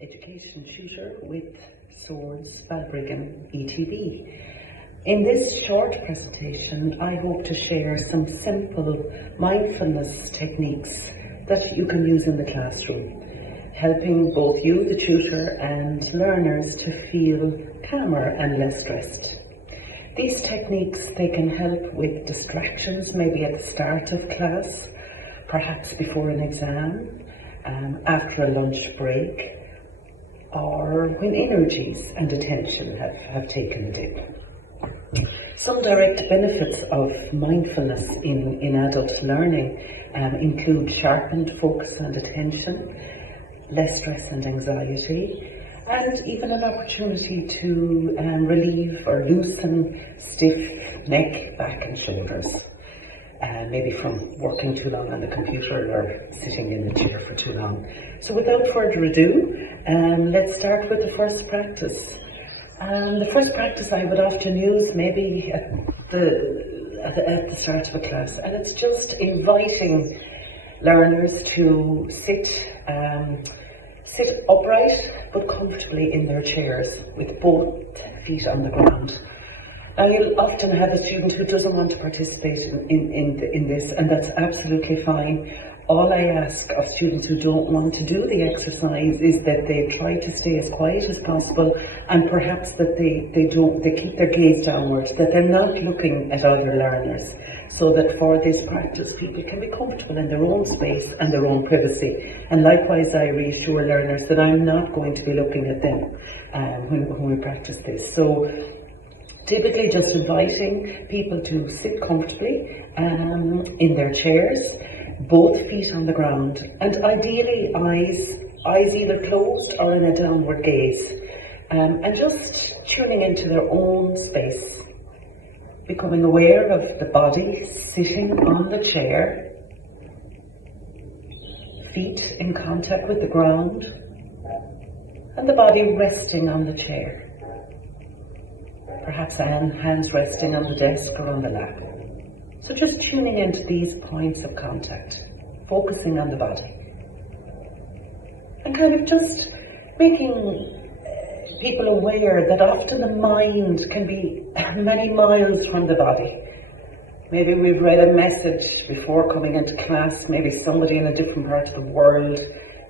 education shooter with Swords Balbriggan ETB. In this short presentation, I hope to share some simple mindfulness techniques that you can use in the classroom, helping both you, the tutor, and learners to feel calmer and less stressed. These techniques, they can help with distractions, maybe at the start of class, perhaps before an exam, after a lunch break, or when energies and attention have taken a dip. Some direct benefits of mindfulness in adult learning include sharpened focus and attention, less stress and anxiety, and even an opportunity to relieve or loosen stiff neck, back and shoulders, maybe from working too long on the computer or sitting in the chair for too long. So without further ado, let's start with the first practice. The first practice I would often use maybe at the start of a class, and it's just inviting learners to sit upright but comfortably in their chairs with both feet on the ground. Now, you'll often have a student who doesn't want to participate in this, and that's absolutely fine. All I ask of students who don't want to do the exercise is that they try to stay as quiet as possible, and perhaps that they keep their gaze downwards, that they're not looking at other learners, so that for this practice people can be comfortable in their own space and their own privacy. And likewise, I reassure learners that I'm not going to be looking at them when we practice this. So typically just inviting people to sit comfortably in their chairs, both feet on the ground, and ideally eyes either closed or in a downward gaze, and just tuning into their own space, becoming aware of the body sitting on the chair, feet in contact with the ground, and the body resting on the chair. Perhaps hands resting on the desk or on the lap. So just tuning into these points of contact, focusing on the body, and kind of just making people aware that often the mind can be many miles from the body. Maybe we've read a message before coming into class, maybe somebody in a different part of the world,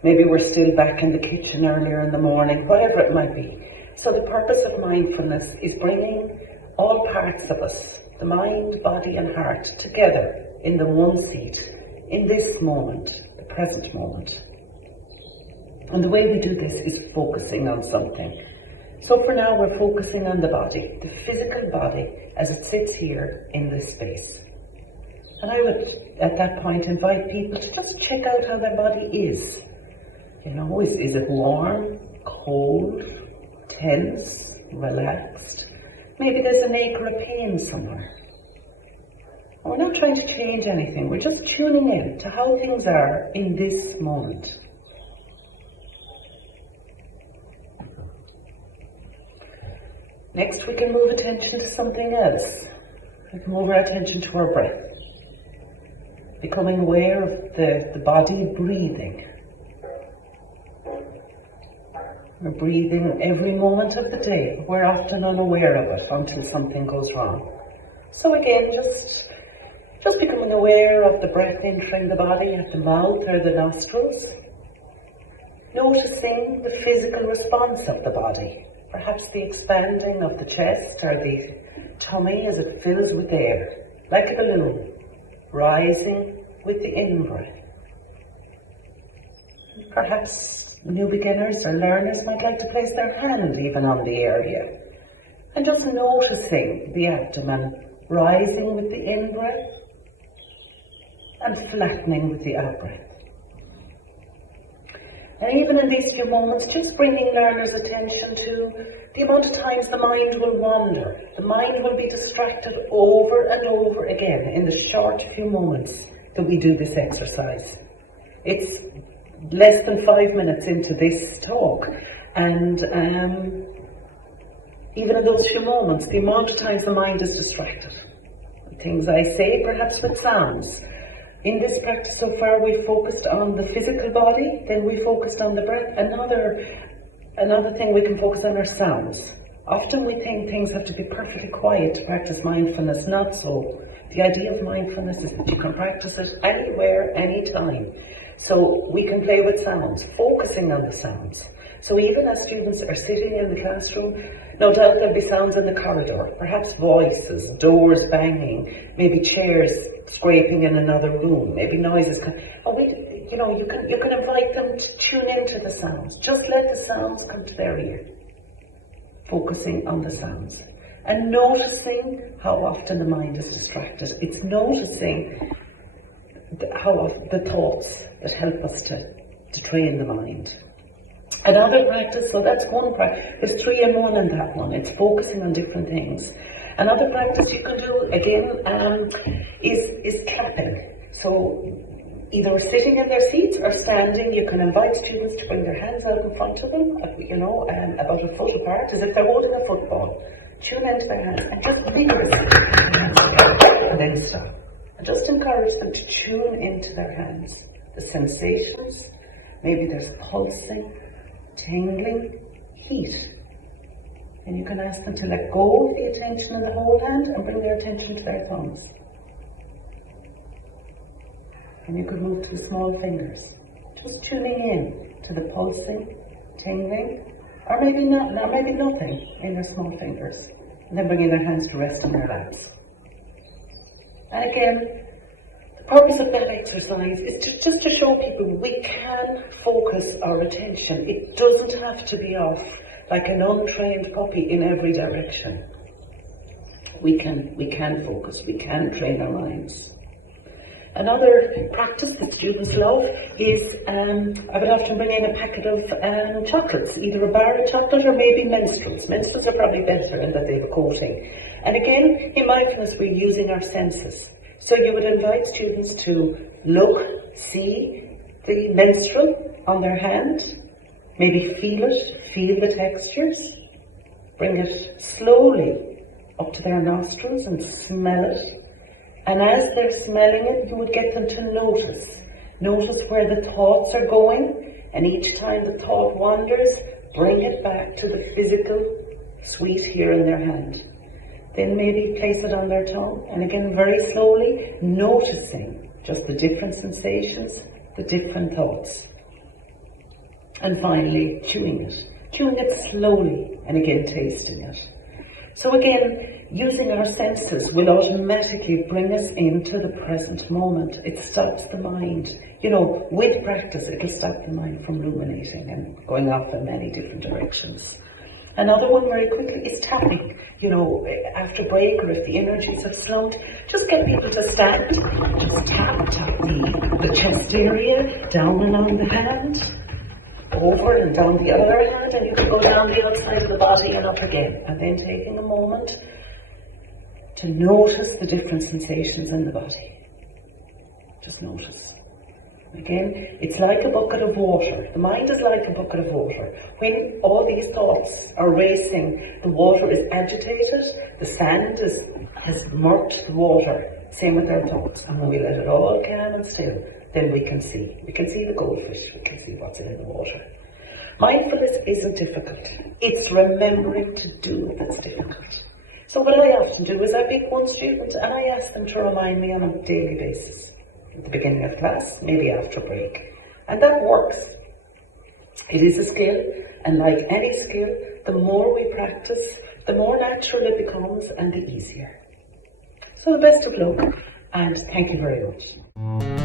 maybe we're still back in the kitchen earlier in the morning, whatever it might be. So the purpose of mindfulness is bringing all parts of us, the mind, body and heart, together in the one seat, in this moment, the present moment. And the way we do this is focusing on something. So for now, we're focusing on the body, the physical body as it sits here in this space. And I would, at that point, invite people to just check out how their body is. You know, is it warm, cold, tense, relaxed? Maybe there's an ache or a pain somewhere. We're not trying to change anything, we're just tuning in to how things are in this moment. Next, we can move attention to something else. We can move our attention to our breath, becoming aware of the body breathing. We're breathing every moment of the day. We're often unaware of it until something goes wrong. So again, just becoming aware of the breath entering the body at the mouth or the nostrils. Noticing the physical response of the body. Perhaps the expanding of the chest or the tummy as it fills with air, like a balloon, rising with the in-breath. Perhaps new beginners or learners might like to place their hand even on the area, and just noticing the abdomen rising with the in-breath and flattening with the out-breath. And even in these few moments, just bringing learners' attention to the amount of times the mind will wander. The mind will be distracted over and over again in the short few moments that we do this exercise. It's less than 5 minutes into this talk, and even in those few moments, the amount of times the mind is distracted. Things I say, perhaps with sounds. In this practice so far, we've focused on the physical body, then we focused on the breath. Another Another thing, we can focus on our sounds. Often we think things have to be perfectly quiet to practice mindfulness. Not so. The idea of mindfulness is that you can practice it anywhere, anytime. So we can play with sounds, focusing on the sounds. So even as students are sitting in the classroom, no doubt there'll be sounds in the corridor, perhaps voices, doors banging, maybe chairs scraping in another room, maybe noises. You can invite them to tune into the sounds. Just let the sounds come to their ear. Focusing on the sounds and noticing how often the mind is distracted. It's noticing the thoughts that help us to train the mind. Another practice, so that's one practice. There's 3 in 1 in that one. It's focusing on different things. Another practice you can do again is clapping. So either sitting in their seats or standing, you can invite students to bring their hands out in front of them, about a foot apart, as if they're holding a football. Tune into their hands and just listen. And then stop. And just encourage them to tune into their hands. The sensations, maybe there's pulsing, tingling, heat. And you can ask them to let go of the attention in the whole hand and bring their attention to their thumbs. And you could move to the small fingers, just tuning in to the pulsing, tingling, or maybe nothing in your small fingers. And then bringing their hands to rest in their laps. And again, the purpose of that exercise is just to show people we can focus our attention. It doesn't have to be off like an untrained puppy in every direction. We can focus, we can train our minds. Another practice that students love is, I would often bring in a packet of chocolates, either a bar of chocolate or maybe minstrels. Minstrels are probably better in that they have a coating. And again, in mindfulness, we're using our senses. So you would invite students to look, see the minstrel on their hand, maybe feel it, feel the textures, bring it slowly up to their nostrils and smell it. And as they're smelling it, you would get them to notice where the thoughts are going, and each time the thought wanders, bring it back to the physical sweet here in their hand. Then maybe place it on their tongue, and again very slowly, noticing just the different sensations, the different thoughts. And finally, chewing it slowly, and again tasting it. So again, using our senses will automatically bring us into the present moment. It stops the mind. With practice, it'll stop the mind from ruminating and going off in many different directions. Another one very quickly is tapping. After break or if the energies have slumped, just get people to stand. Just tap the chest area, down and on the hand, over and down the other hand, and you can go down the outside of the body and up again. And then taking a moment to notice the different sensations in the body. Just notice. Again, it's like a bucket of water. The mind is like a bucket of water. When all these thoughts are racing, the water is agitated, the sand has murked the water. Same with our thoughts. And when we let it all calm and still, then we can see. We can see the goldfish. We can see what's in the water. Mindfulness isn't difficult. It's remembering to do that's difficult. So what I often do is I pick one student and I ask them to remind me on a daily basis. At the beginning of class, maybe after break. And that works. It is a skill, and like any skill, the more we practice, the more natural it becomes and the easier. So the best of luck, and thank you very much.